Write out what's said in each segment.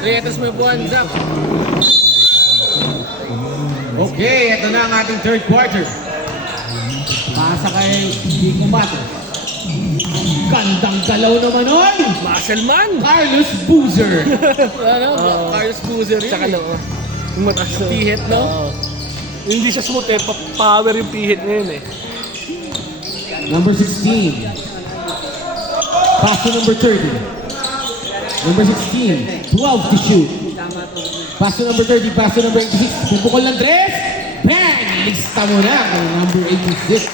Retas mo yung buwan, Zach. Okay, ito na ang ating third quarter. Pasa kay Kiko Matos. Gandang galaw naman nun! Muscle man! Carlos Boozer. Ano? Carlos Boozer yun. Tsaka no, yung mataas na. Pihit, no? Oo. Hindi siya smooth eh, power yung pihit ngayon eh. Number 16. Pass to number 30. Number 16. 12 to shoot. Pass to number 30. Pass to number 86. Pupukol ng tres. Bang! Lista mo na kay number 86.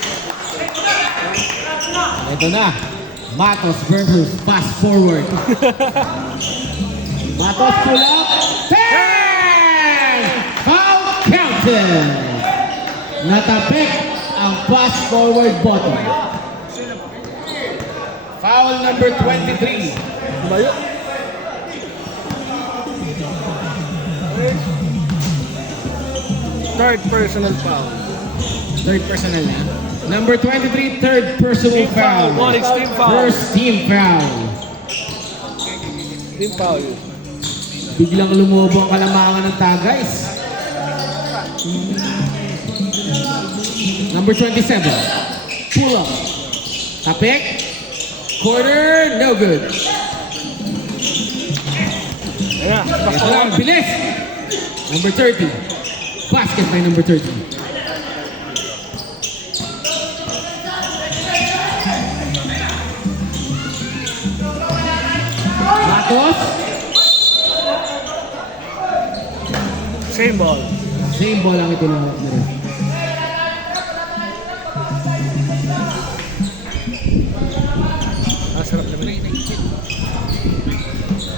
Ito na. Matos versus pass forward. Matos pull up. Bang! Foul counted. Natapik ang pass forward button. Foul number 23. Bayo. Third personal foul. Third personal na. Number 23, third personal Team foul. foul. One, it's team foul. First team foul. Team foul yun. Biglang lumubo ang kalamangan ng Tagays. Number 27, pull up. Tapik. Corner, no good. Ayan, Ito lang, bilis. Number 30. Basket by number 30. Matos. same ball. Same ball ang ito na rin. Sarap naman.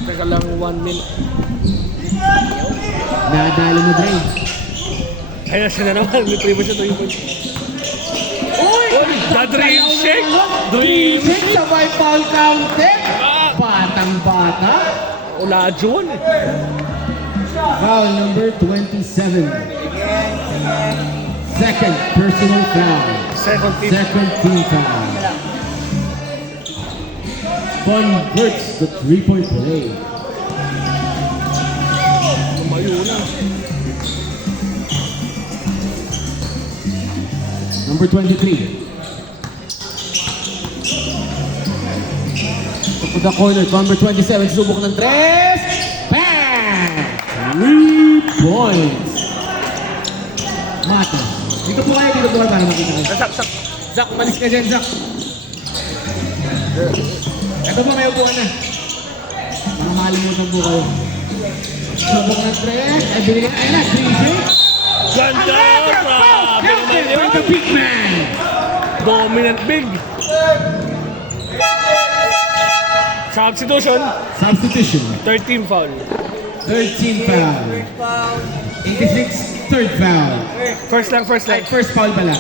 Teka lang 1 minute. Nadali mo, Dre. Ayun siya na naman. May previous ito yung point. Uy! The dream shake! Dream Dream shake sabay foul counted. Batang-bata. Wala June eh. Foul number 27. Second personal foul. Second team. Second team foul. Converts the three-point play. Tumayo na. Number 23. To the corner, number 27, subok ng tres. Bang! 3 points. Mata. Dito po kayo para makita kayo. Sak. Zach, malis ka dyan, Zach. Ito po, may upuan na. Mga malimutan po kayo. Subok ng tres. Ay, binigyan. Ay na, 3-6. Ganda! Grabe naman yun! The big man. Dominant big. Substitution. Substitution. 13 foul. 13 foul. 86, third foul. First lang. Ay, first foul pala.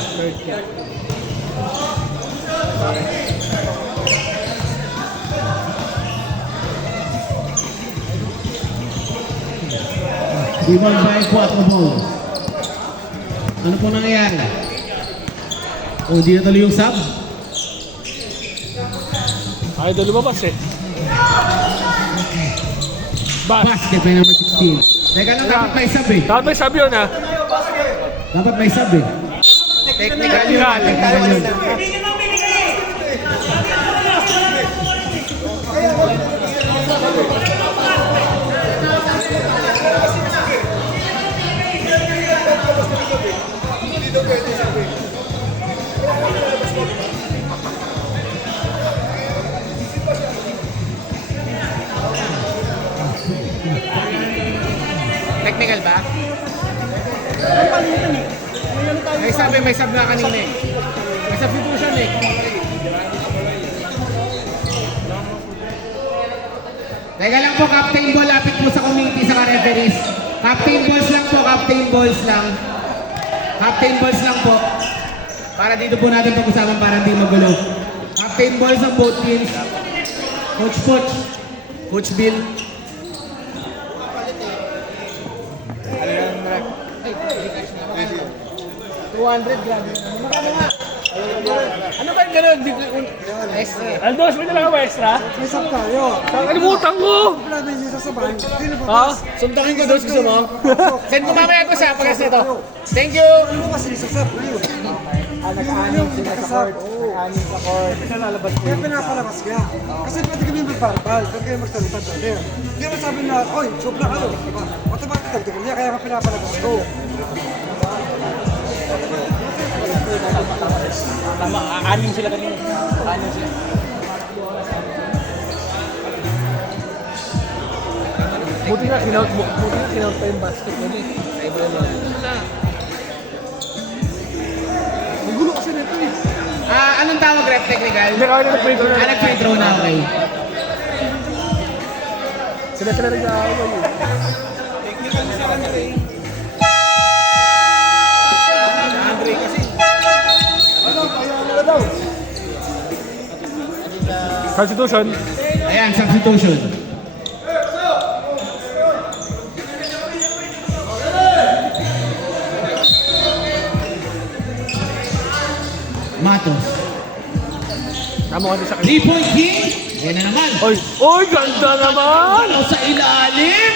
Rebound by 4 balls. Ano po nangyayari? O, hindi na tuloy yung sub? Ay, doon lumabas eh. Bas. Basket by number 16. Teka lang, dapat may sub eh. Dapat may sabi yun ha. Dapat may sub eh. Technical yun. Technical yun. Technical ba? May sub na kanina eh. May substitution eh. Teka lang po, Captain Ball, lapit po sa community sa referees. Captain Balls lang po, Captain Balls lang. Captain Balls lang po. Para dito po natin pag-usapan para hindi magulo. Captain Balls ng both teams. Coach Poch. Coach Bill. Ay, 200 grabe. Magkano nga? Ano ba yung gano'n? Aldos, may talaga ba extra? May sub tayo. Kalimutan ko! Wala na yung sasabay. Hindi na Ha? Sundakin ko doon gusto mo? Send mo mamaya ko sa pagkas nito. Thank you! mo kasi sasab. Nag-anim sila sa court. Nag-anim sa court. Kaya pinapalabas ka. Kasi pwede kami magbarbal. Pwede kayo magsalita doon. Hindi mo sabi na, oy, sobra kayo. Diba? Automatic tagdagan niya. Kaya ka pinapalabas ko. Tama, anim sila kanina. Anim sila. Buti nga, kinaut pa yung basket ko eh. Ang gulo kasi nito eh. Anong tawag ref technical? Hindi kaya nag-free throw na. Nag-free throw na, okay. Sila nag-aaway eh. Substitution. Ayan, substitution. Matos. Tama ko din sa kanya. 3-point game. Yan na naman. Oy! Oy! Ganda naman! Ano sa ilalim?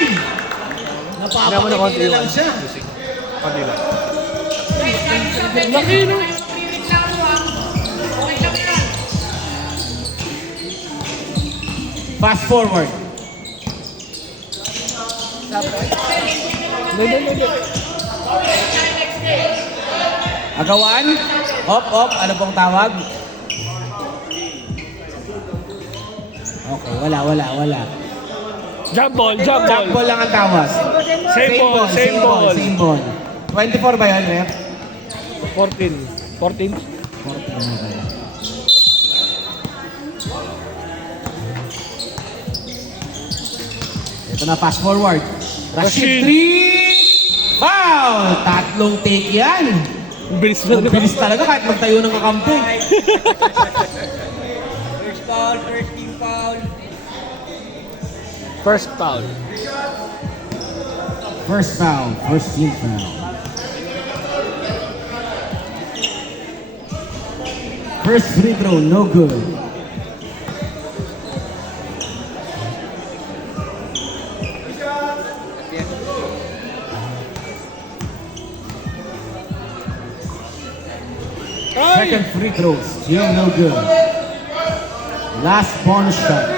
Naman ako Napapakita lang siya. Kabila. Laki no? Fast forward. Hindi. Agawan. Hop. Ano pong tawag? Okay, wala. Jump ball! Jump ball lang ang tawag. Same ball! 24 ba yun, ref? 14. 14? 14. Ito na, fast forward. Rashid 3! Foul! Tatlong take yan. Ang bilis na Ang bilis talaga kahit magtayo ng kakampi. First foul. First foul. First team foul. First free throw, no good. Second free throw, still no good. Last bonus shot.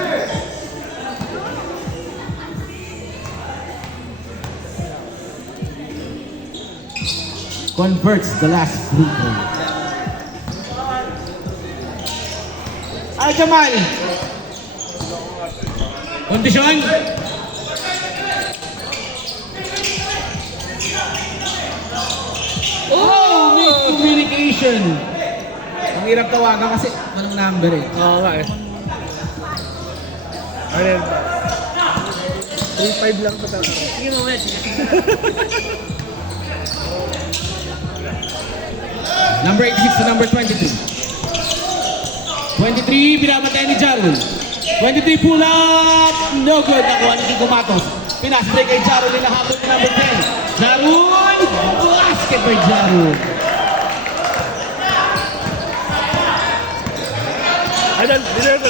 Converts the last free throw. Ay, Jamal! Kondisyon! Oh! Miscommunication! Ang hirap tawagan kasi anong number eh. Oo nga eh. Ano yan? 3-5 lang pa tayo. Sige mo, Wes. Number 86 to number 23. 23, binabatay ni Jarul. 23 pull up! No good. Nakuha ni Kiko Matos. Pinasbreak kay Jarul. Nilahabot ni number 10. Jarul! Basket by Jarul. Ayan, dinero.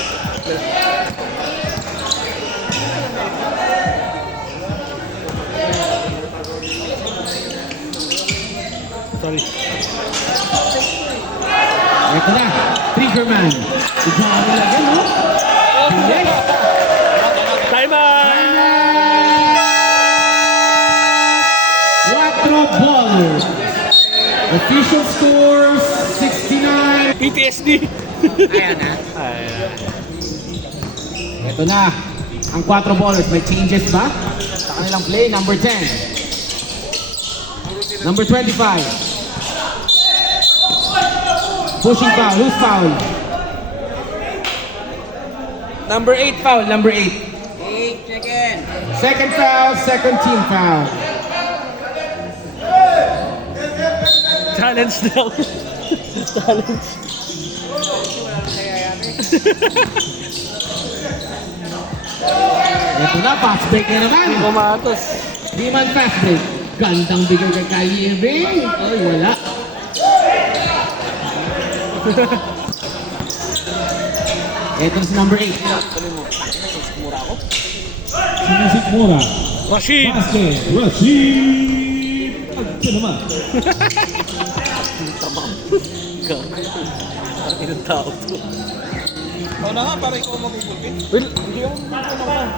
Sorry. Ito na. Trigger man. Si Jarul again, no? Bilis. Time out! Quattro ballers. Official score 69. PTSD. Ayan na. Ayan. Ito na. Ang quattro ballers. May changes ba? Sa kanilang play. Number 10. Number 25. Pushing foul. Who's foul? Number 8 foul. Number 8. Second foul. Second team foul. Challenge daw. Challenge. Ito na. Fast break na naman. Kumatos. Di man fast break. Gandang bigay kay Kyrie Irving. Ay, wala. Ito si number 8. Sinisip Mura. Rashid! Basket. Rashid. Ito naman. Ang ilang tao to. Oo na nga, para ikaw mabubulpin. Well, hindi ako naman.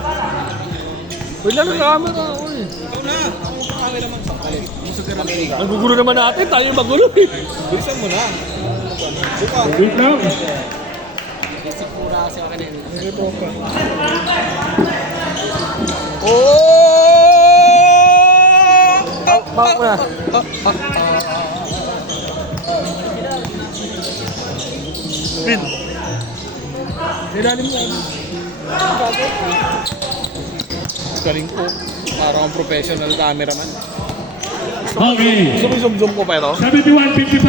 Wala na camera ako eh. Ikaw na, ako camera man sa kalit. Musog ka namin. Nagugulo naman natin, tayo yung magulo eh. Bilisan mo na. Buka. Wait lang. Bakit mo na? Pin. Nilalim mo ano? Galing ko. Parang professional cameraman. Okay. Gusto mo zoom ko pa ito? 71-55.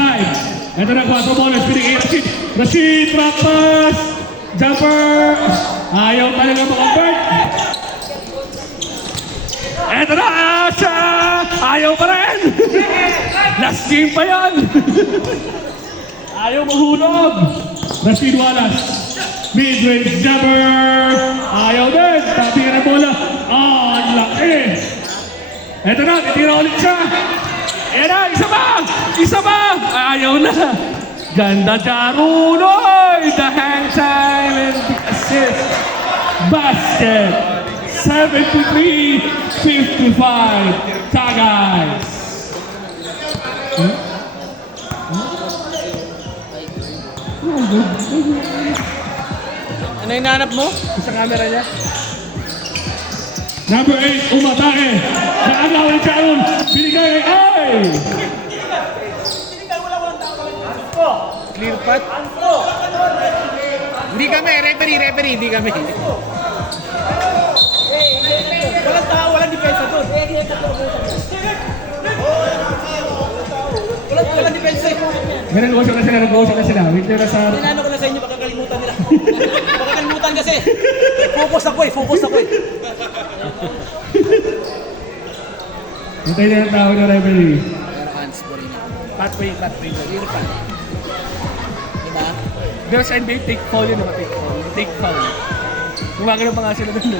Ito na, 4 bolas. Pinigay Rashid. Rashid, drop pass. Jumper. Ayaw talaga mag-convert. Ito na, siya. Ayaw pa rin. Last game pa yan. Ayaw mahulog. Rashid Wallace. Mid-range jumper. Ayaw din. Tabi na bola. Ang laki. Ito na, titira ulit siya. Ayan na, isa pa! Isa pa! Ayaw na. Ganda Jaruloy! The hang time and the assist. Basket. 73-55. Tagays. Ano yung nanap mo? Sa camera niya? Number 8, umatake. Naagaw ni Charul. Binigay kay Ay! Clear path. Hindi kami, referee, hindi kami. Walang tao, walang depensa doon. Walang depensa eh. May nag-uusap na sila. Wait nyo na sa... Tinano ko na sa inyo, baka kalimutan nila. Baka kalimutan kasi. Focus ako eh. Hintay na yung tao ng referee. Pathway. Clear path. Diba? Pero sa NBA, take foul yun naman, take foul. Gumagano pa nga sila doon, no?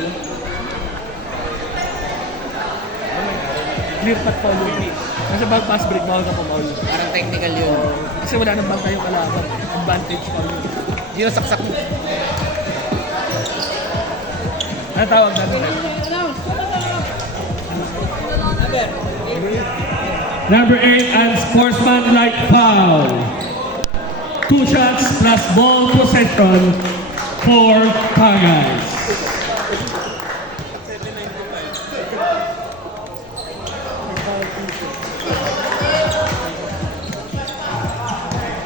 Clear path foul yun. Kasi bag pass break, bawal ka pa foul. Parang technical yun. Kasi wala nang bangka yung kalaban. Advantage foul yun. Hindi na saksak mo. Ano tawag natin? Number 8, unsportsmanlike foul. 2 shots plus ball possession for Tagays.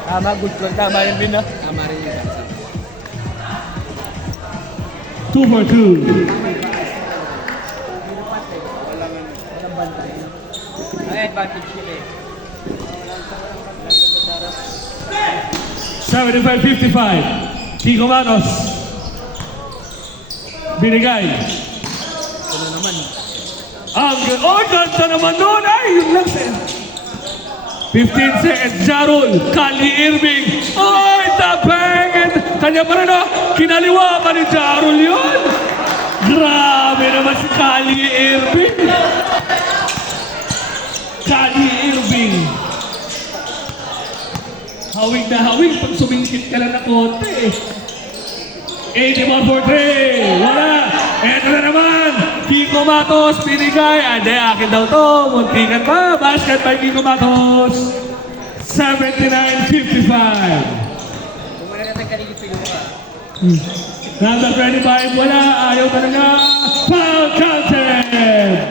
Tama, good call. Tama yun din, no? Tama rin yun. 2 for 2. May advantage nila eh. 75-55. Kiko Manos. Binigay. Ano naman? Ganda naman doon. Ay, yun lang sa'yo. 15 seconds. Jarul. Kali Irving. Ay, the bang. And kanya pa rin, kinaliwa pa ni Jarul yun. Grabe naman si Kali Irving. Kali Irving. Hawig na hawig pag sumingkit ka lang na konti. 81 for 3. Wala. Eto na naman. Kiko Matos, binigay. Ade, akin daw to. Muntikan pa. Basket by Kiko Matos. 79-55. Number 25, wala. Ayaw talaga. Foul counted.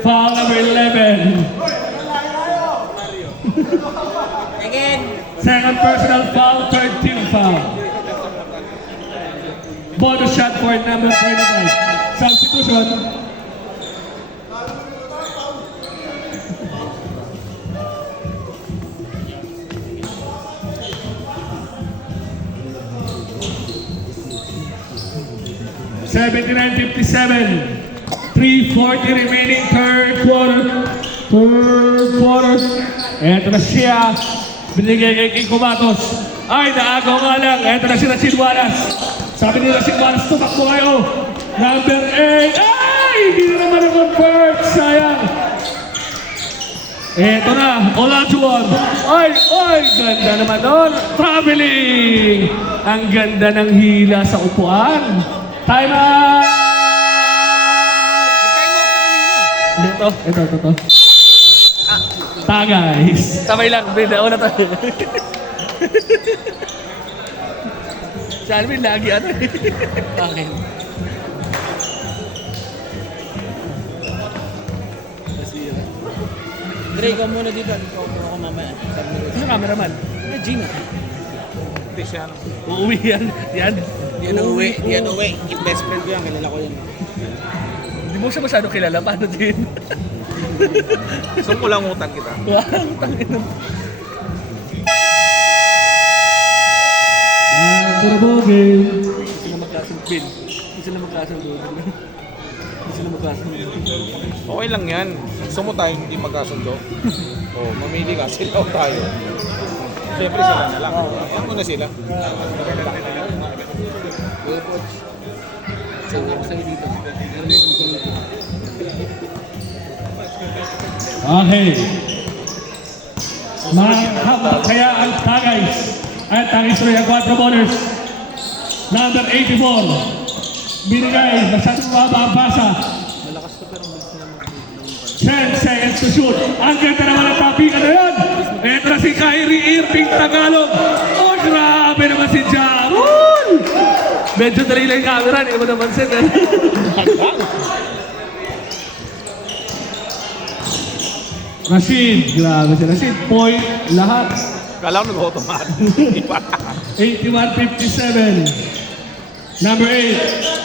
Foul number 11. Second personal foul, third team foul. Bonus shot for number 25. Substitution. $79-57. 3:40 remaining third quarter. Eto na siya. Binigay kay King Kumatos. Ay, naagaw nga lang. Eto na si Rashid Wallace. Sabi ni Rashid Wallace, tumakbo kayo. Number 8. Ay, hindi na naman na-convert. Sayang. Eto na, Olajuwon. Ay, ganda naman doon. Traveling. Ang ganda ng hila sa upuan. Time out! Ito. Guys. Sabay lang, video na to. Si Alvin lagi ano eh. Bakit? Dre, ikaw muna dito. Ikaw muna ako mamaya. Sino cameraman? Eh, Gina. Uuwi yan. Yan. Yan uwi. Yung best friend ko yan. Kilala ko yan. Hindi mo siya masyado kilala. Paano din? So, kulang utang kita. Wow, tangin na. Ito na po, game. Hindi sila magkasang pin. Hindi sila magkasang doon. Hindi sila magkasang Okay lang yan. Gusto mo tayo hindi magkasundo? O, mamili ka. Sila o tayo. Siyempre sila na lang. Yan muna sila. Saan ako sa'yo dito? Meron akong dito. Okay. Mahaba kaya ang Tagays. At Tagays rin ang 4 ballers. Number 84. Binigay. Masyadong mababa ang pasa. 10 seconds to shoot. Ang ganda naman ang tapikan na yun. Ito na si Kyrie Irving Tagalog. Oh, grabe naman si Jarul. Medyo dali lang yung camera. Hindi mo napansin. Rashid. Grabe si Rashid. Point. Lahat. Kala ko nag-automat. 81-57. Number 8.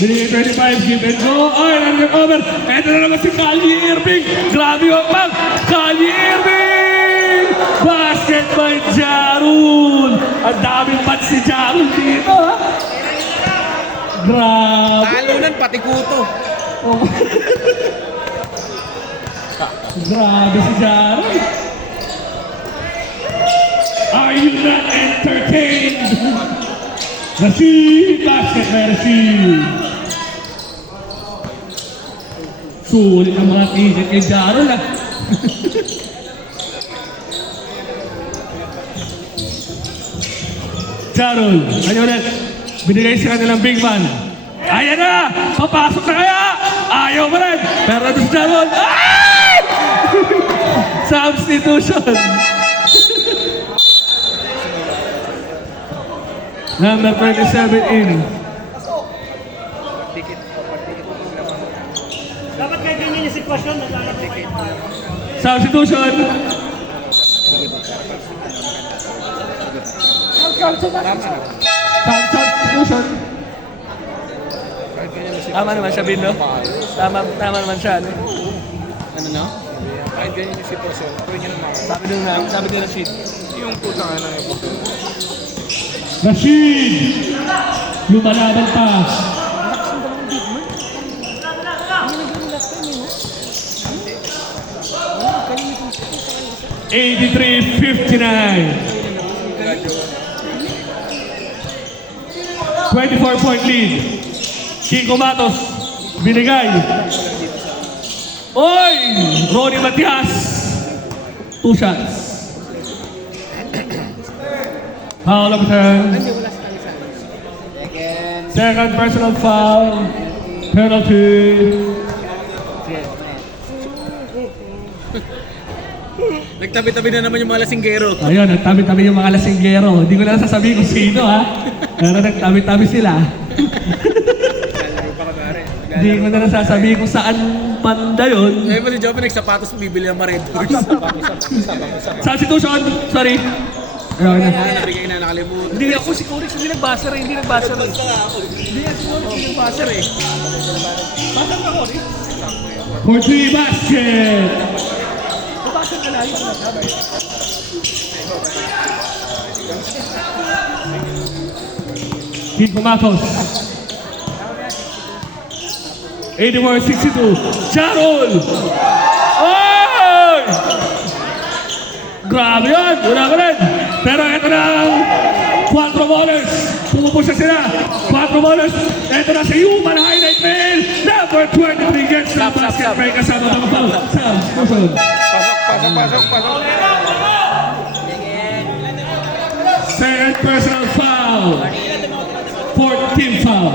Binigay 25, give and go. Ay, over. Ito na naman si Kyrie Irving. Grabe yung pang. Kyrie Irving! Basket by Jarul. Ang daming pat si Jarul dito, ha? Grabe. Talunan, pati kuto. Oh. Grabe si Jarul. Are you not entertained? Rashid! Basket by Rashid. Sulit ang mga t-shirt kay Jarol, ah. Jarol, ano ulit? Binigay sa kanilang big man. Ayan na! Papasok na kaya! Ayaw mo rin! Pero ito si Jarol. Ay! Substitution! Number 27 in. Dapat kaya ganyan yung sitwasyon, naglalagay kayo. Substitution. Substitution. Tama naman siya, Bin, no? Tama naman siya, no? Ano no? Kahit ganyan yung sitwasyon, pwede nyo naman. Sabi ni Rashid. Yung puta nga na yung Rashid! Lumalaban pa. 83-59. 24-point lead. Kiko Matos, binigay. Oy! Ronnie Matias. 2 shots. Foul of 10. Second personal foul. Penalty. Nagtabi-tabi na naman yung mga lasinggero. Ayun, nagtabi-tabi yung mga lasinggero. Hindi ko na sasabihin kung sino, ha? Pero nagtabi-tabi sila. Hindi ko na nasasabihin kung saan banda yun. Ngayon pa si Jope nagsapatos bibili ng Red Horse. Substitution! Sorry. Ayun na. Nabigay na, nakalimutan. Hindi ako si Corix, hindi nagbasa rin. Hindi nagbasa rin. Hindi ako si Corix, hindi nagbasa rin. Basa ka, Corix? For 3 basket! Nabasa ka na yun. Kiko Matos. 84-62. Jarol! Oy! Grabe yan! Wala ka rin! Pero ito na ang 4 ballers. Pumupusya sila. 4 ballers. Ito na si Human Highlight Man. Number 23 gets the basket break kasama mga foul. Sam, susunod. Pasok. Second personal foul. 4th team foul.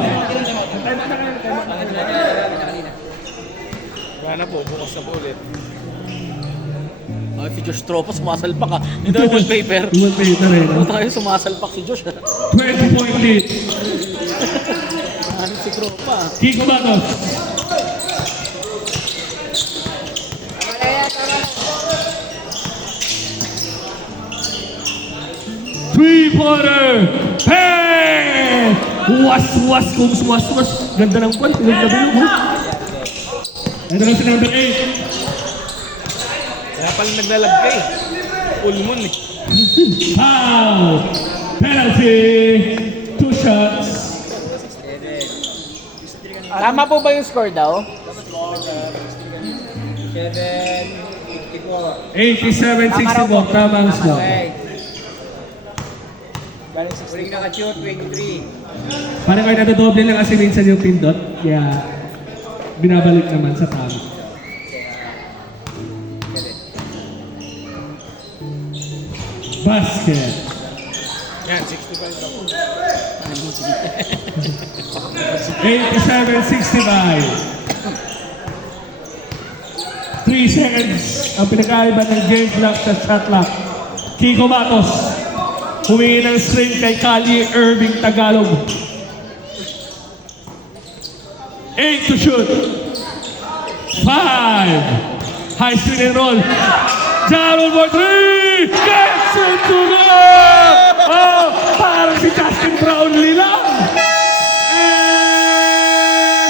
Wala na po, bukas na po ulit. Ay, si Josh Tropa, sumasalpak ka. Ito yung wallpaper. Wallpaper rin. Ano tayo sumasalpak si Josh? 20-point lead. Ano si Tropa? Kiko Batos. Three-pointer! Hey! Was kung was. Ganda ng ball. Tulog na bilog. Ito na si number 8. Kaya pala naglalag ka eh. Full moon eh. Foul! Penalty! 2 shots. Tama po ba yung score daw? 87-64. Tama ang score. Huling naka-shoot, 23. Parang kayo nadadoble lang kasi minsan yung pindot. Kaya binabalik naman sa tama. Basket. Yan, 65 na po. 87-65. 3 seconds ang pinakaiba ng game clock sa shot clock. Kiko Matos. Humingi ng screen kay Kali Irving Tagalog. 8 to shoot. 5. High screen and roll. Jarol for 3. Gets it to go! Oh, parang si Justin Brownlee lang. And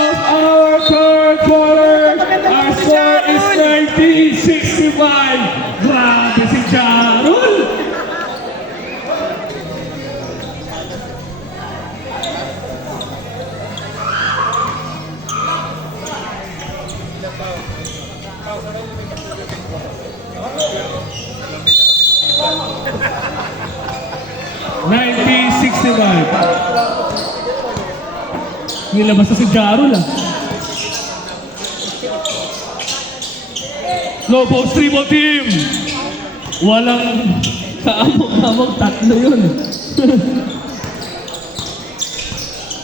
of our third quarter, our score is 90-65. Grabe si Jarol. Nilabas na si Jarol ah. Low post dribble team. Walang kaamok-amok, tatlo yun.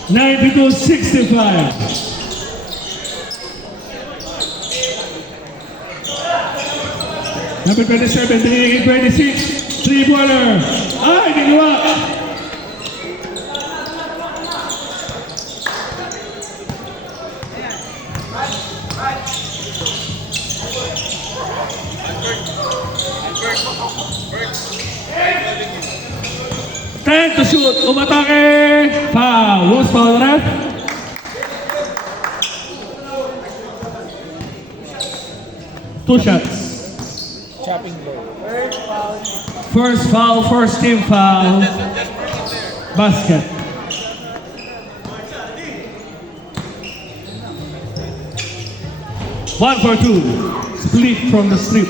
92-65. Number 27, binigay 26. Three-pointer. Ay, nagawa. Ten to shoot. Umatake. Foul. Who's foul, ref? Two shots. Chopping ball. First foul, first team foul. Basket. One for two. Split from the strip.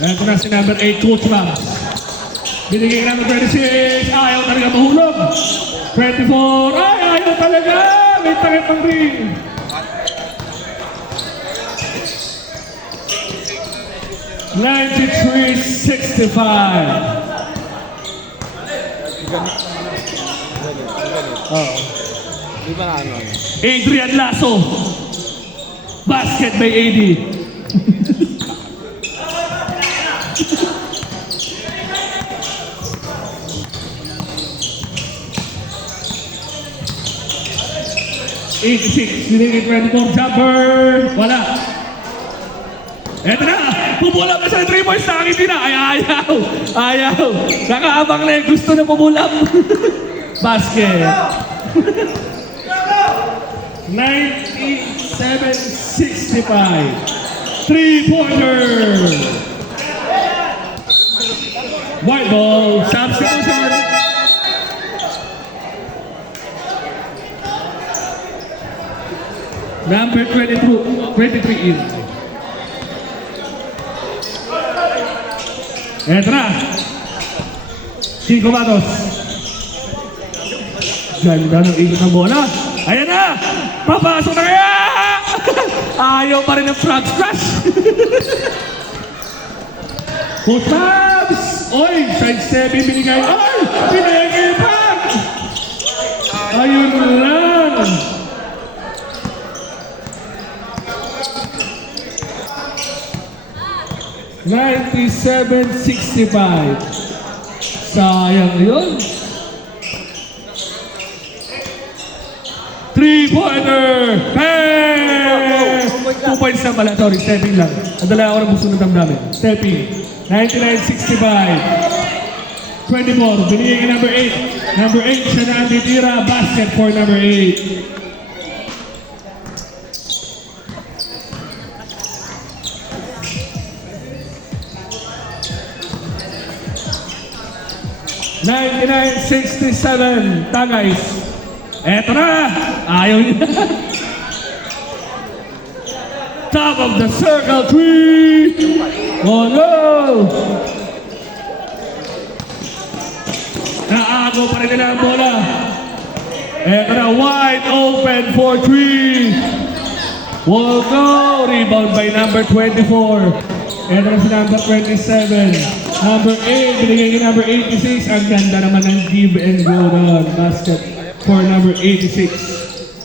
Ito na si number 8, Coach Lams. Binigay number 26. Ayaw talaga mahulog. 24. Ay, ayaw talaga. May takip ng ring. $93-65. Oo. Di ba na ano? Adrian Lasso. Basket by AD. Binigay 24 jumper. Wala. Eto na! Pumulap na sa 3 points sa akin din na. Ay, ayaw. Nakaabang na eh. Gusto na pumulap. Basket. 97-65. 3-pointer. White ball. Substitution. Number 23 in. Eto na. 5 batos. Ganda ng ikot ng bola. Ayan na! Papasok na kaya! Ayaw pa rin ng frog splash. Coach Babs! Oy! Side step binigay. Ay! Binigay pa! Ayun lang! $97.65. Sayang yun. 3-pointer! Hey! 2 points na pala. Sorry, stepping lang. Nadala ako ng gusto ng damdamin. Stepping. 99.65. 24. Binigay ka number 8. Number 8 siya na ang titira. Basket for number 8. $99.67. Tagays. Eto na! Ayaw niya. Top of the circle, 3! Oh no! Naago pa rin nila ang bola. Eto na, wide open for 3! Will go! Rebound by number 24. Eto na si number 27. Number 8, binigay kay number 86. Ang ganda naman ng give and go doon. Basket for number 86.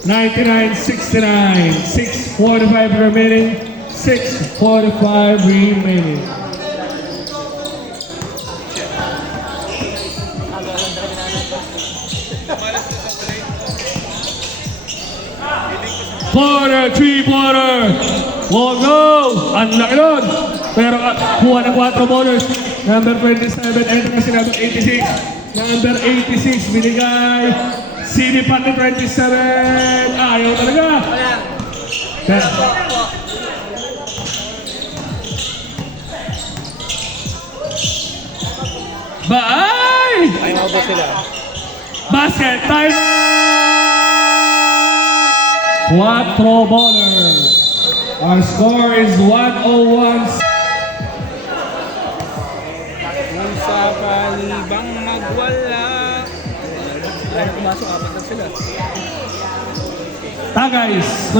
99.69. 6:45 remaining. 6:45 remaining. Quarter, 3-pointer. Won't go. Ang laki nun. Pero kuha ng 4 ballers. Number 27, enter na si number 86. Number 86, binigay. Sinipan ni 27. Ayaw talaga. Bye! Time out ba sila? Basket time! 4 ballers. Our score is 101. Kung sa palibang magwala. Dahil pumasok, apat na sila. Tagays.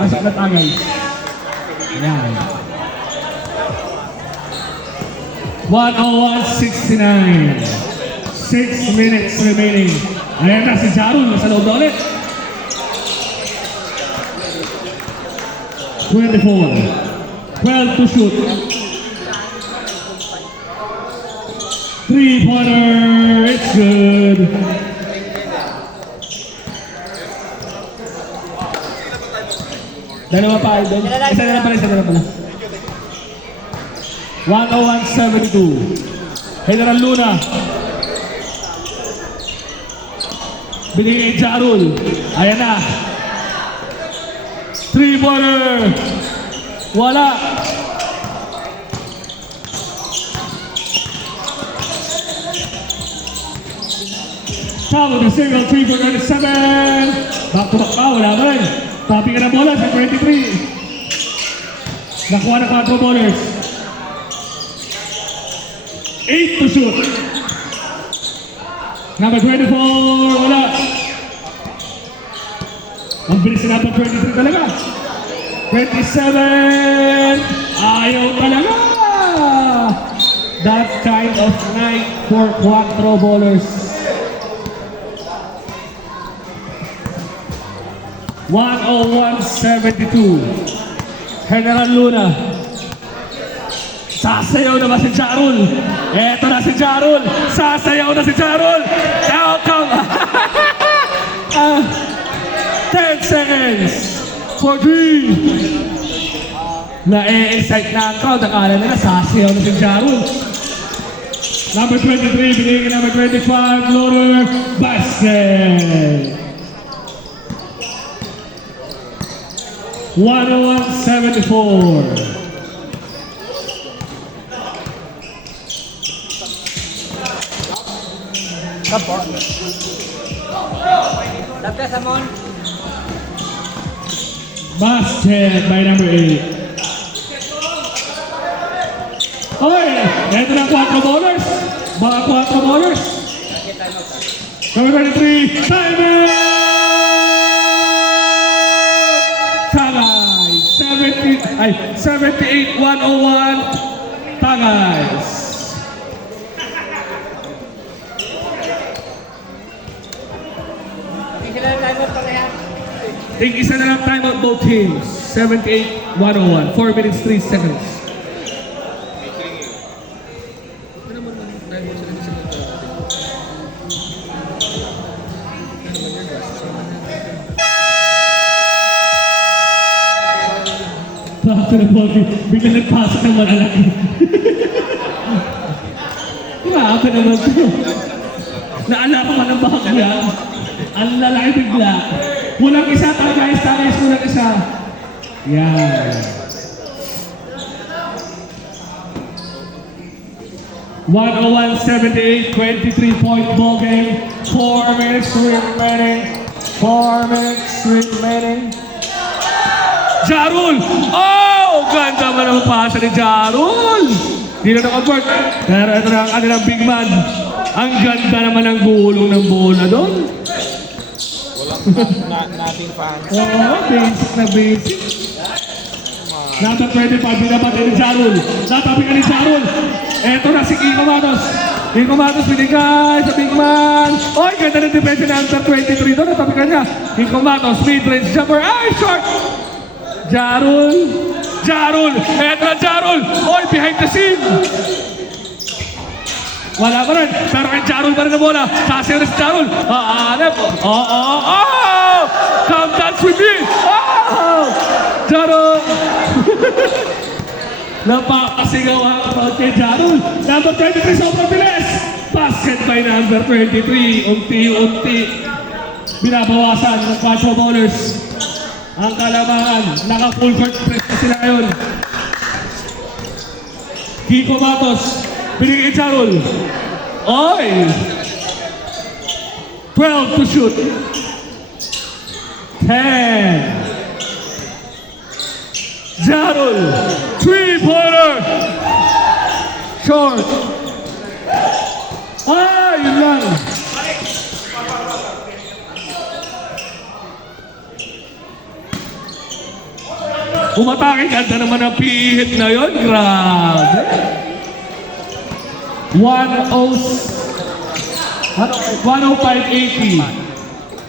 Masok na Tagays. Ayan. 101.69. 6 minutes remaining. Ayan na si Jarul. Nasa loob na ulit. 24. 12 to shoot. 3-pointer. It's good. Dalawa pa ay doon. Isa na pala, isa na pala. 101.72. General Luna. Binigay kay Jarul. Ayan na. 3-pointer. Wala. Top of the single, 3 for 37. Back to back pa, wala ba rin. Topping ka na bola sa 23. Nakuha na 4 ballers. 8 to shoot. Number 24, wala. Ang bilis na number 23 talaga. 27, ayaw talaga. That kind of night for 4 ballers. 101.72. General Luna. Sasayaw na ba si Jarul? Eto na si Jarul. Sasayaw na si Jarul. Count. 10 seconds. For 3. Na-excite na ang crowd. Akala nila sasayaw na si Jarul. Number 23, binigay number 25, Loader, basket. 101.74. Basket by number 8. Hoy, eto na 4 bowlers. Mga 4 bowlers. Number 23, timer! Tagay! 78-101. Tagays. Take isa na lang timeout both teams. 78-101. 4 minutes, 3 seconds. Bakit na po, bigla nagpasok ng malalaki. Grabe naman ito. Naalala ko ka ng bahagya. Ang lalaki bigla. Kulang isa, tagays, kulang isa. Yan. 101-78, 23-point ball game. 4 minutes remaining. 4 minutes remaining. Jarul! Oh! Ganda man ang pasa ni Jarul! Hindi na nakaport. Pero ito na ang kanilang big man. Ang ganda naman ang gulong ng bola doon. Walang nating fans. Oo, basic na basic. Number 25, binabat ni Jarul. Natabi ka ni Jarul. Ito na si Kiko Matos. Kiko Matos binigay sa big man. Oy, ganda ng defense ni number 23 doon. Natabi ka niya. Kiko Matos, mid-range jumper. Ay, short! Jarul! Jarul! Eto na Jarul! Oy, behind the scene! Wala pa rin. Pero kay Jarul pa rin na bola. Sasayaw na si Jarul. Aanap. Oh! Come dance with me! Oh! Jarul! Napakasigaw ang about kay Jarul. Number 23, sobrang bilis. Basket by number 23. Unti-unti. Binabawasan ng 4 bowlers. Ang kalamangan, naka-full court press na sila ngayon. Kiko Matos, binigay kay Jarul. Oy! 12 to shoot. 10. Jarul, 3-pointer. Short. Ah, yun lang. Umatake, ganda naman ang pihit na yun. Grabe. 105-80.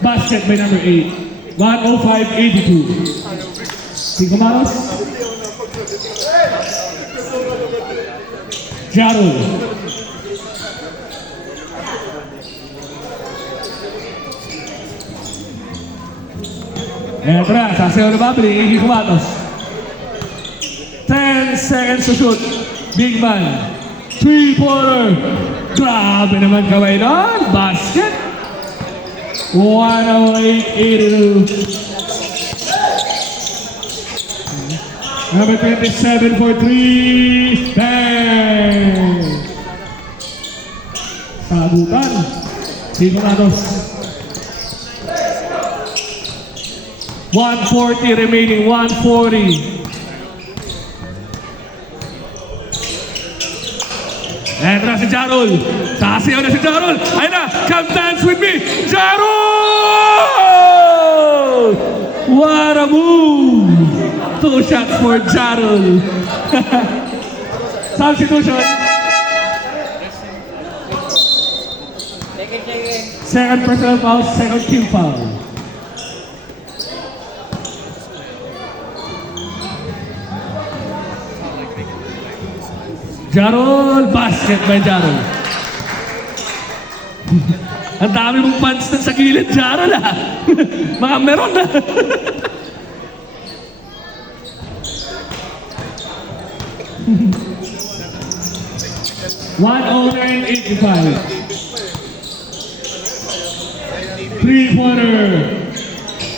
Basket by number 8. 105-82. Cinco Maros. Jarul. Eto na, sasayaw na ba? Binigay Kiko Matos. 10 seconds to shoot. Big man. 3-pointer. Grabe naman kamay doon. Basket. 108-82. Number 27 for 3. Bang! Sagutan. Kiko Matos. 140 remaining. 140. Eto na si Jarul. Sasayaw na si Jarul. Ayun na. Come dance with me. Jarul! What a move! 2 shots for Jarul. Substitution. Second personal foul, second team foul. Jarul, basket by Jarul. Ang dami mong fans na sa gilid, Jarul ah. Mga meron na. $109.85. 3-pointer.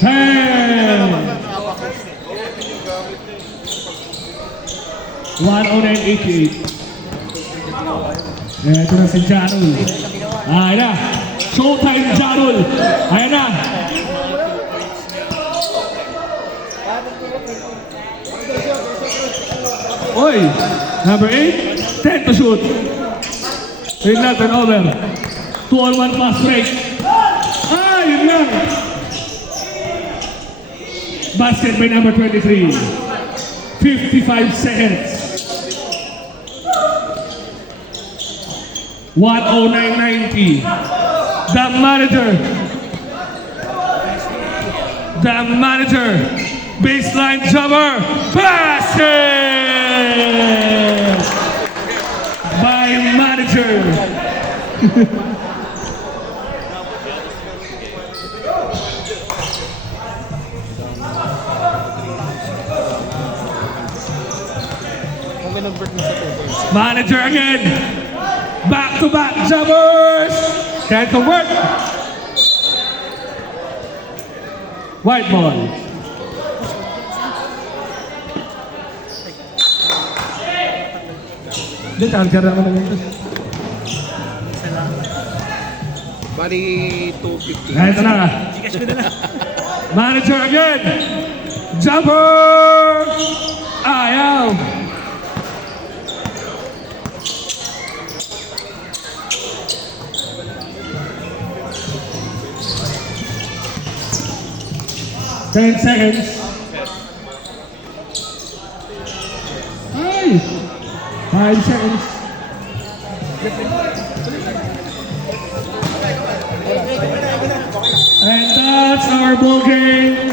10. 109.88. Ito na si Jarul. Ayan na. Showtime Jarul. Ayan na. Oy, number 8. 10 to shoot. Yun lang, turnover. 2-on-1 fast break. Ah, yun lang. Basket by number 23. 55 seconds. 109.90. The manager, baseline jumper, basket by manager. Kung kinonvert mo sa 2 Manager again. Back-to-back jumpers. Can't convert. White ball. Hindi, charger naman lang ito. Bali, 250. Ito na. Manager again. Jumper. Ayaw. Ten seconds. Ay! 5 seconds. And that's our ball game.